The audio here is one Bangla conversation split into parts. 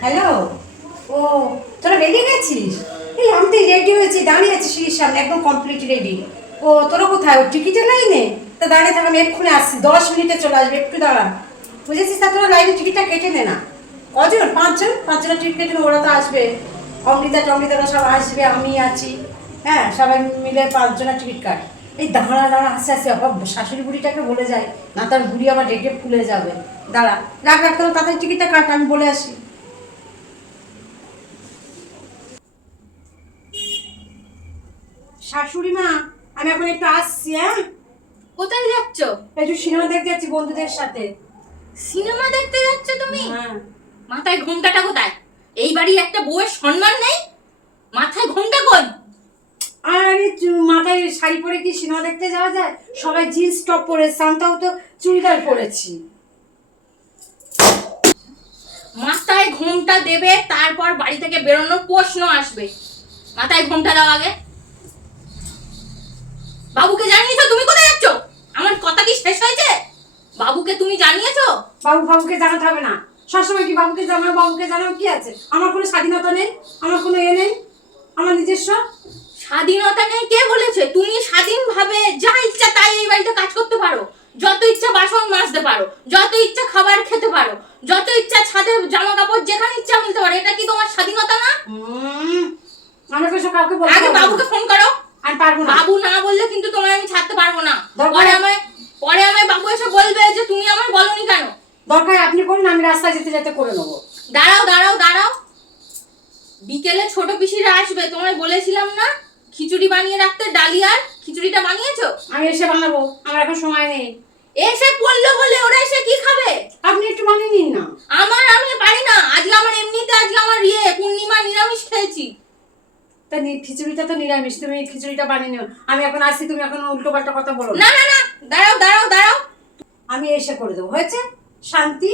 হ্যালো। ও, তোরা রেডি গেছিস? এই আমি তো রেডি হয়েছি, দাঁড়িয়ে আছি সিঁড়ির সামনে, একদম কমপ্লিট রেডি। ও তোরা কোথায়? ও টিকিটের লাইনে? তা দাঁড়িয়ে থাক, আমি এক্ষুনি আসছি, 10 মিনিটে চলে আসবে, একটু দাঁড়া। বুঝেছিস? তা তোরা লাইনে টিকিটটা কেটে নে না। কজন? 5 জন? 5 জনের টিকিট কেটে নে, ওরা তো আসবে। অমৃতা টমৃতারা সব আসবে, আমি আছি। হ্যাঁ, সবাই মিলে 5 জনের টিকিট কাট। এই দাঁড়া দাঁড়া, আস্তে আস্তে, আবার শাশুড়ি বুড়িটাকে বলে যায়, না তার বুড়ি আবার ডেটে ফুলে যাবে। দাঁড়া, রাখ রাখ, তোরা তাড়াতাড়ি টিকিটটা কাট, আমি বলে আসি। শাশুড়ি মা, আমি এখন একটু আসছি। হ্যাঁ, কোথায় যাচ্ছ? একটু সিনেমা দেখতে যাচ্ছি বন্ধুদের সাথে। সিনেমা দেখতে যাচ্ছ তুমি? হ্যাঁ। মাথায় ঘোমটাটা কোথায়? এই বাড়ির একটা বউয়ের সম্মান নেই? মাথায় ঘোমটা কই? আরে মাথায় শাড়ি পরে কি সিনেমা দেখতে যাওয়া যায়? সবাই জিন্স টপ পরে, শান্তাও তো চুড়িদার পরেছি। মাথায় ঘোমটা দেবে, তারপর বাড়ি থেকে বেরোনোর প্রশ্ন আসবে। মাথায় ঘোমটা দাও আগে। বাবুকে জানিয়েছো তুমি কোথায় যাচ্ছ? আমার কথা কি শেষ হয়েছে? বাবুকে তুমি জানিয়েছো? বাবুকে জানাতে হবে না। সবসময় কি বাবুকে জানাও কি আছে? আমার কোনো স্বাধীনতা নেই, আমার কোনো নেই, আমার নিজস্ব। স্বাধীনতা নেই কে বলেছে? তুমি স্বাধীনভাবে যা ইচ্ছা তাই এই বাড়িতে কাজ করতে পারো, যত ইচ্ছা বাসন মাজতে পারো, যত ইচ্ছা খাবার খেতে পারো, যত ইচ্ছা ছাদে জামা কাপড় যেখানে ইচ্ছা মিলতে পারো। এটা কি তোমার স্বাধীনতা না? আমাকে সব কাউকে বলতে আগে হবে না। বাবুকে ফোন করো। আমি পারবো না। বাবু না বললে কিন্তু তোমায় আমি ছাড়তে পারবো না। দরকার- পরে আমায় বাবু এসে বলবে যে তুমি আমায় বলনি কেন। দরকার আপনি করুন, আমি রাস্তায় যেতে যেতে করে নেবো। দাঁড়াও দাঁড়াও দাঁড়াও, বিকেলে ছোট পিসিরা আসবে, তোমায় বলেছিলাম না খিচুড়ি বানিয়ে রাখতে? ডালিয়ার খিচুড়িটা বানিয়েছো? আমি এসে বানাবো, আমার এখন সময় নেই। এসে পড়লো বলে ওরা এসে কি খাবে? আপনি একটু মানিয়ে নিন না। আমি পারি না। আজকে আমার এমনিতে আজকে আমার পূর্ণিমা নিরামিষ খেয়েছি। তা খিচুড়িটা তো নিরামিষ, তুমি খিচুড়িটা বানিয়ে নিও। আমি এখন আসছি, তুমি এখন উল্টো পাল্টা কথা বলো না না না, দাঁড়াও দাঁড়াও দাঁড়াও। আমি এসে করে দেবো, হয়েছে? শান্তি।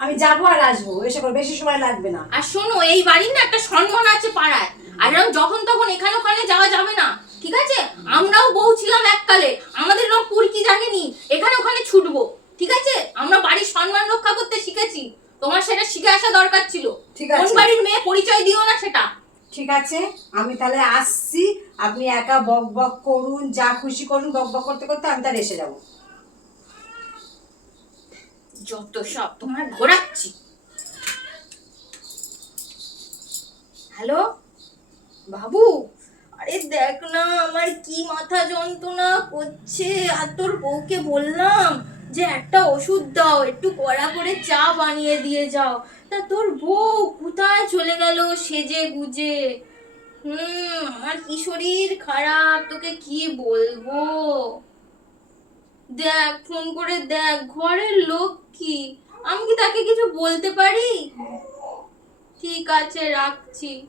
আমি যাবো আর আসবো, এসে করে, বেশি সময় লাগবে না। আর শোনো, এই বাড়ির না একটা সম্মান আছে পাড়ায়, আর এরকম যখন তখন এখানে ওখানে যাওয়া যাবে না, ঠিক আছে? আমরাও বউ ছিলাম এককালে, আমাদের এরকম পুরকি জাগেনি এখানে ওখানে ছুটবো, ঠিক আছে? আমরা বাড়ির সম্মান রক্ষা করতে শিখেছি। তোমার সেটা শিখে আসা দরকার ছিল। ঠিক আছে। কোন বাড়ির মেয়ে পরিচয় দিও না সেটা। ঠিক আছে, আমি তাহলে আসছি। আপনি একা বক বক করুন, যা খুশি করুন, বক বক করতে করতে আমি তার এসে যাবো। যত সব তোমার ঘোরাচ্ছি। হ্যালো বাবু, আরে দেখ না আমার কি মাথা যন্ত্রণা করছে, আর তোর বউকে বললাম যে একটা ওষুধ দাও, একটু কড়া করে চা বানিয়ে দিয়ে যাও। তা তোর বউ কোথায় চলে গেল সেজে গুজে। আমার কি শরীর খারাপ, তোকে কি বলবো। দেখ, ফোন করে দেখ, ঘরের লোক কি, আমি কি তাকে কিছু বলতে পারি? ঠিক আছে, রাখছি।